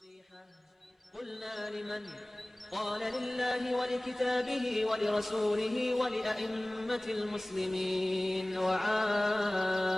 قلنا لمن قال لله ولكتابه ولرسوله ولأئمة المسلمين وعامتهم.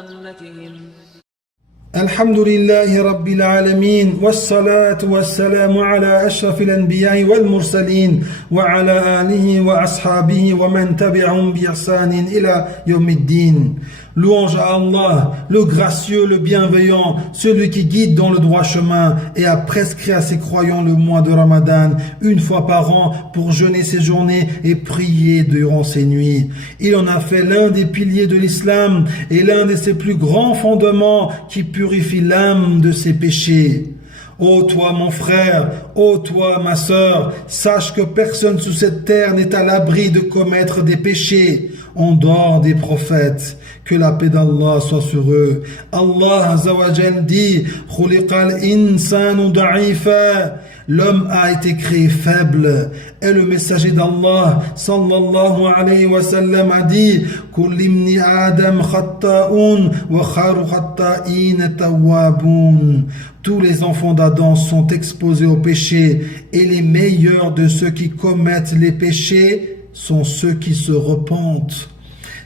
الحمد لله رب العالمين والصلاة والسلام على أشرف الأنبياء والمرسلين وعلى آله وأصحابه ومن تبعهم بإحسان إلى يوم الدين. Louange à Allah, le gracieux, le bienveillant, celui qui guide dans le droit chemin et a prescrit à ses croyants le mois de Ramadan une fois par an pour jeûner ses journées et prier durant ses nuits. Il en a fait l'un des piliers de l'islam et l'un de ses plus grands fondements qui purifie l'âme de ses péchés. Ô toi mon frère, ô toi ma sœur, sache que personne sous cette terre n'est à l'abri de commettre des péchés en dehors des prophètes. Que la paix d'Allah soit sur eux. Allah Azza wa Jal dit: Khuliqal insanu da'ifa. L'homme a été créé faible. Et le messager d'Allah sallallahu alayhi wa sallam a dit: Kulli ibni Adam khatta'un wa khairu khatta'in tawwabun. Tous les enfants d'Adam sont exposés au péché et les meilleurs de ceux qui commettent les péchés sont ceux qui se repentent.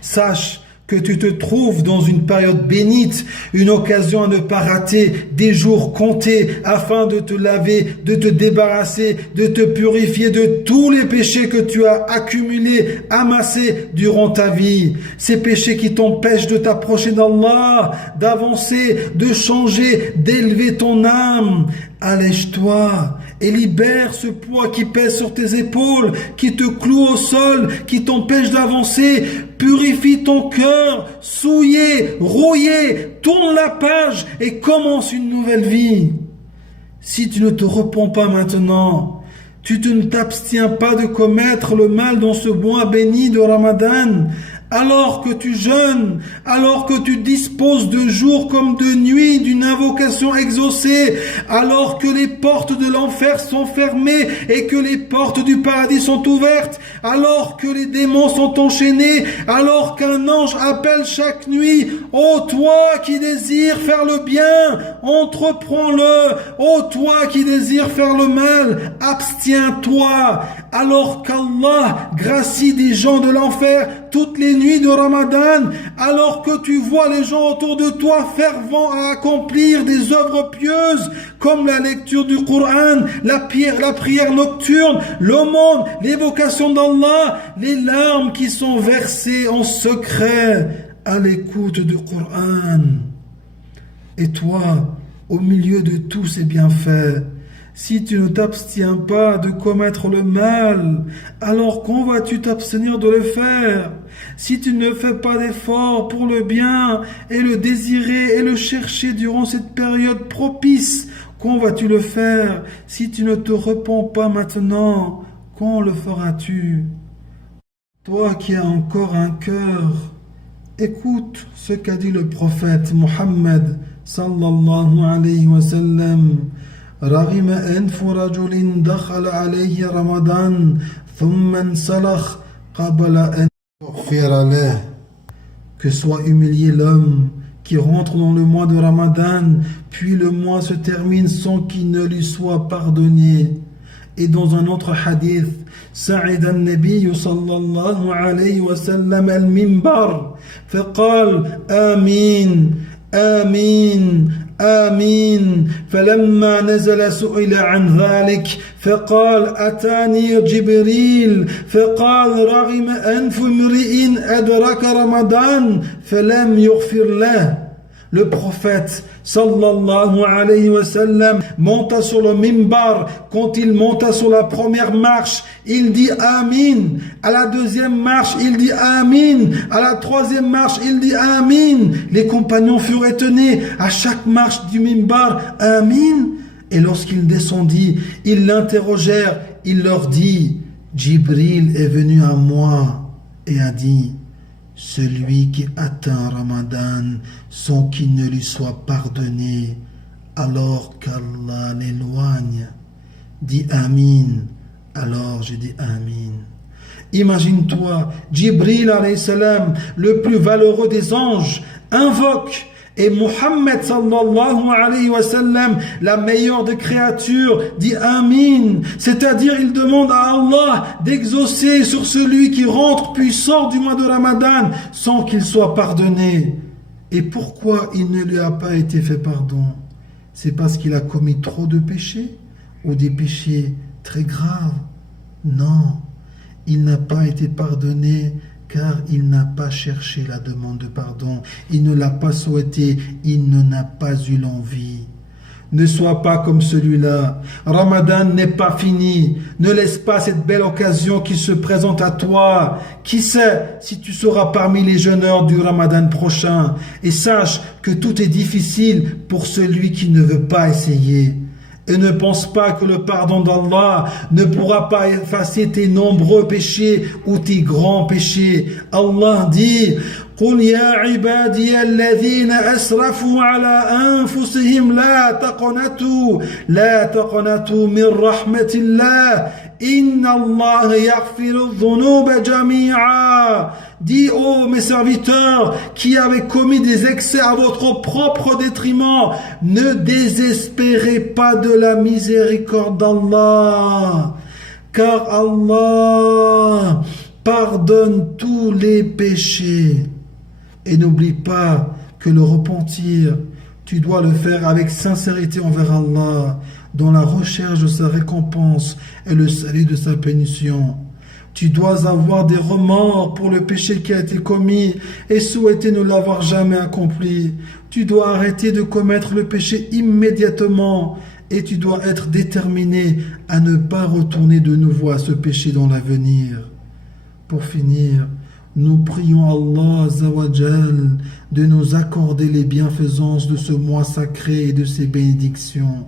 Sache que tu te trouves dans une période bénite, une occasion à ne pas rater, des jours comptés afin de te laver, de te débarrasser, de te purifier de tous les péchés que tu as accumulés, amassés durant ta vie. Ces péchés qui t'empêchent de t'approcher d'Allah, d'avancer, de changer, d'élever ton âme. Allège-toi et libère ce poids qui pèse sur tes épaules, qui te cloue au sol, qui t'empêche d'avancer. Purifie ton cœur, souillé, rouillé, tourne la page et commence une nouvelle vie. Si tu ne te repens pas maintenant, tu ne t'abstiens pas de commettre le mal dans ce mois béni de Ramadan, alors que tu jeûnes, alors que tu disposes de jours comme de nuits d'une invocation exaucée, alors que les portes de l'enfer sont fermées et que les portes du paradis sont ouvertes, alors que les démons sont enchaînés, alors qu'un ange appelle chaque nuit: ô toi qui désires faire le bien, entreprends-le, ô toi qui désires faire le mal, abstiens-toi, alors qu'Allah gracie des gens de l'enfer toutes les nuits de Ramadan, alors que tu vois les gens autour de toi fervents à accomplir des œuvres pieuses comme la lecture du Coran, la prière nocturne, l'aumône, l'évocation d'Allah, les larmes qui sont versées en secret à l'écoute du Coran. Et toi, au milieu de tous ces bienfaits, si tu ne t'abstiens pas de commettre le mal, alors quand vas-tu t'abstenir de le faire? Si tu ne fais pas d'efforts pour le bien et le désirer et le chercher durant cette période propice, quand vas-tu le faire? Si tu ne te repens pas maintenant, quand le feras-tu? Toi qui as encore un cœur, écoute ce qu'a dit le prophète Muhammad sallallahu alayhi wa sallam: رغم أنف رجل دخل عليه رمضان ثم انسلخ قبل أن يغفر له. Que soit humilié l'homme qui rentre dans le mois de Ramadan, puis le mois se termine sans qu'il ne lui soit pardonné. Et dans un autre hadith, صعد النبي صلى الله عليه وسلم المنبر فقال آمين آمين آمين فلما نزل سئل عن ذلك فقال أتاني جبريل فقال رغم أنف امرئ أدرك رمضان فلم يغفر له. Le prophète sallallahu alayhi wa sallam monta sur le mimbar. Quand il monta sur la première marche, il dit Amin. À la deuxième marche, il dit Amin. À la troisième marche, il dit Amin. Les compagnons furent étonnés. À chaque marche du mimbar, Amin. Et lorsqu'il descendit, ils l'interrogèrent. Il leur dit: Jibril est venu à moi et a dit: celui qui atteint Ramadan sans qu'il ne lui soit pardonné, alors qu'Allah l'éloigne, dit Amin. Alors j'ai dit Amin. Imagine-toi, Jibril alayhi salam, le plus valeureux des anges, invoque Et Muhammad sallallahu alayhi wa sallam, la meilleure des créatures, dit Amin. C'est-à-dire, il demande à Allah d'exaucer sur celui qui rentre puis sort du mois de Ramadan sans qu'il soit pardonné. Et pourquoi il ne lui a pas été fait pardon? C'est parce qu'il a commis trop de péchés ou des péchés très graves? Non, il n'a pas été pardonné car il n'a pas cherché la demande de pardon, il ne l'a pas souhaité, il n'en a pas eu l'envie. Ne sois pas comme celui-là. Ramadan n'est pas fini. Ne laisse pas cette belle occasion qui se présente à toi. Qui sait si tu seras parmi les jeûneurs du Ramadan prochain. Et sache que tout est difficile pour celui qui ne veut pas essayer. Et ne pense pas que le pardon d'Allah ne pourra pas effacer tes nombreux péchés ou tes grands péchés. Allah dit: قل يا عبادي الذين أسرفوا على أنفسهم لا تقنطوا من رحمة الله إن الله يغفر الذنوب جميعا. Dis, ô mes serviteurs qui avez commis des excès à votre propre détriment, ne désespérez pas de la miséricorde d'Allah, car Allah pardonne tous les péchés. Et n'oublie pas que le repentir, tu dois le faire avec sincérité envers Allah, dans la recherche de sa récompense et le salut de sa punition. Tu dois avoir des remords pour le péché qui a été commis et souhaiter ne l'avoir jamais accompli. Tu dois arrêter de commettre le péché immédiatement et tu dois être déterminé à ne pas retourner de nouveau à ce péché dans l'avenir. Pour finir, nous prions Allah Azza wa Jal de nous accorder les bienfaisances de ce mois sacré et de ses bénédictions,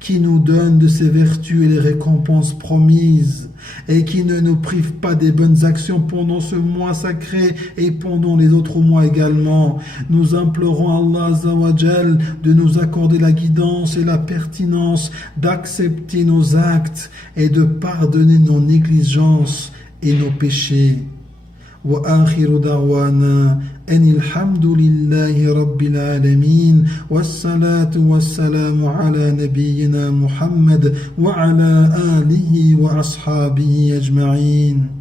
qui nous donne de ses vertus et les récompenses promises, et qui ne nous prive pas des bonnes actions pendant ce mois sacré et pendant les autres mois également. Nous implorons Allah Azza wa Jal de nous accorder la guidance et la pertinence d'accepter nos actes et de pardonner nos négligences et nos péchés. وآخر دعوانا أن الحمد لله رب العالمين والصلاة والسلام على نبينا محمد وعلى آله وأصحابه أجمعين.